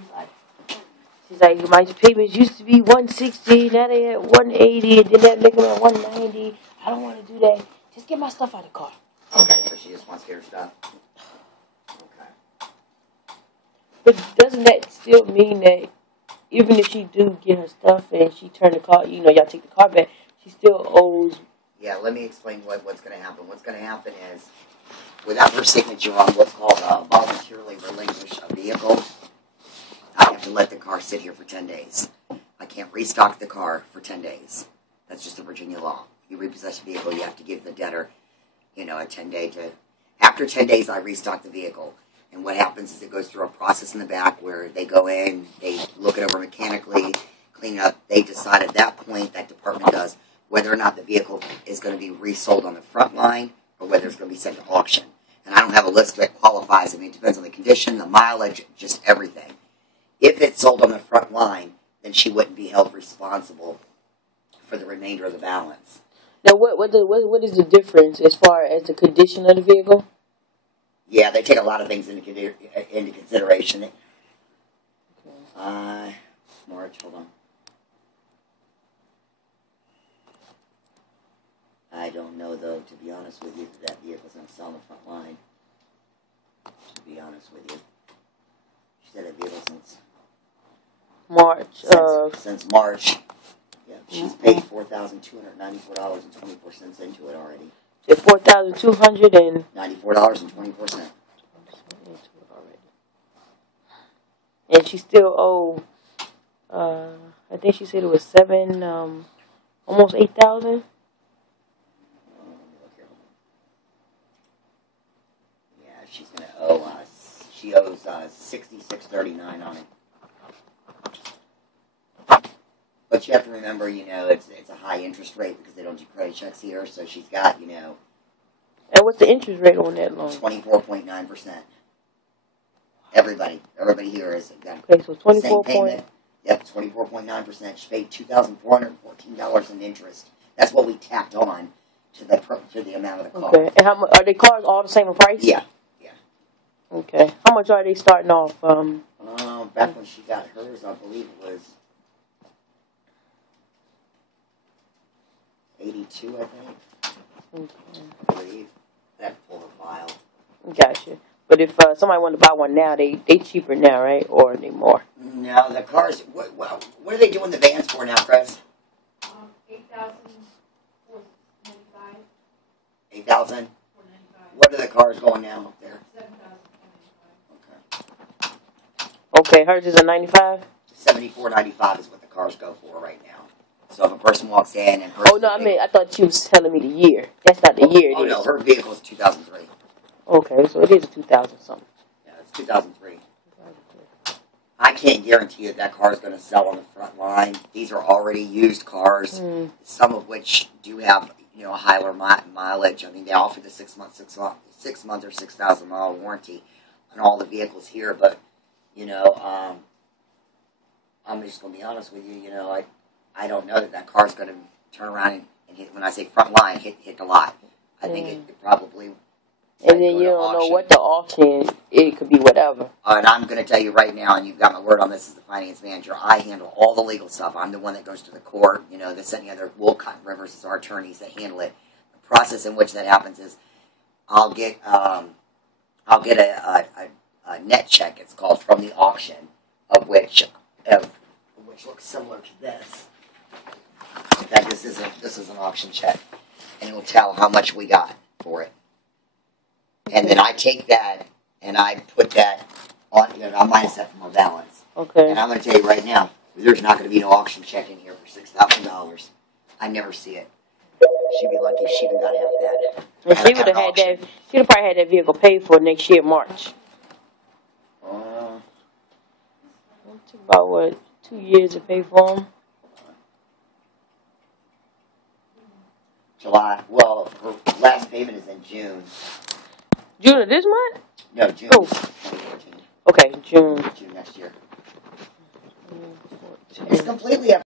She's like, my payments used to be $160, now they at $180, and then that make them at $190. I don't want to do that. Just get my stuff out of the car. Okay, so she just wants to get her stuff. Okay. But doesn't that still mean that even if she do get her stuff and she turn the car, y'all take the car back, she still owes? Yeah, let me explain what's going to happen. What's going to happen is, without her signature on what's called a voluntarily relinquish a vehicle, I have to let the car sit here for 10 days. I can't restock the car for 10 days. That's just the Virginia law. You repossess a vehicle, you have to give the debtor, a 10-day to... After 10 days, I restock the vehicle. And what happens is it goes through a process in the back where they go in, they look it over mechanically, clean it up. They decide at that point, that department does, whether or not the vehicle is going to be resold on the front line or whether it's going to be sent to auction. And I don't have a list that qualifies. I mean, it depends on the condition, the mileage, just everything. If it's sold on the front line, then she wouldn't be held responsible for the remainder of the balance. Now, what is the difference as far as the condition of the vehicle? Yeah, they take a lot of things into consideration. Okay. March, hold on. I don't know, though, to be honest with you, if that vehicle's going to sell on the front line. To be honest with you. She said that vehicle since... March. Since March. Yeah, she's paid $4,294.24 into it already. $4,294. $94.24. And she still owe, I think she said it was almost $8,000. Yeah, she's going to owe us. She owes $66.39 on it. But you have to remember, it's a high interest rate because they don't do credit checks here. So she's got, And what's the interest rate on that loan? 24.9%. Everybody here is got okay. So 24. Same payment. Yep, 24.9%. She paid $2,414 in interest. That's what we tacked on to the amount of the car. Okay. And how much are the cars all the same price? Yeah. Okay. How much are they starting off? Back when she got hers, I believe it was 82, I think. Okay. I believe. I have to pull the file. Gotcha. But if somebody wanted to buy one now, they cheaper now, right? Or are they more? No, the cars. What are they doing the vans for now, Chris? $8,495. 8,000. What are the cars going now up there? $7,025. Okay, hers is a 95. $74.95 is what the cars go for right now. So if a person walks in and... Oh, no, I thought you was telling me the year. That's not the year. Oh, no, her vehicle is 2003. Okay, so it is a 2000 something. Yeah, it's 2003. I can't guarantee that car is going to sell on the front line. These are already used cars, some of which do have, a higher mileage. I mean, they offer the 6 month or 6,000 mile warranty on all the vehicles here. But, I'm just going to be honest with you. I don't know that car's going to turn around and hit. When I say front line, hit the lot. I think it probably. And then you don't know what the auction, it could be whatever. And I'm going to tell you right now, and you've got my word on this as the finance manager, I handle all the legal stuff. I'm the one that goes to the court. This and the other. Wolcott and Rivers is our attorneys that handle it. The process in which that happens is I'll get a net check, it's called, from the auction, of which looks similar to this. In fact, this is an auction check, and it will tell how much we got for it. And then I take that, and I put that on, I minus that from our balance. Okay. And I'm going to tell you right now, there's not going to be no auction check in here for $6,000. I never see it. She'd be lucky if she even got half that. Well, she would have had that, she'd have probably had that vehicle paid for next year, March. It took about, 2 years to pay for them? July. Well, her last payment is in June. June of this month? No, June 2014. Okay, June. June next year. It's completely up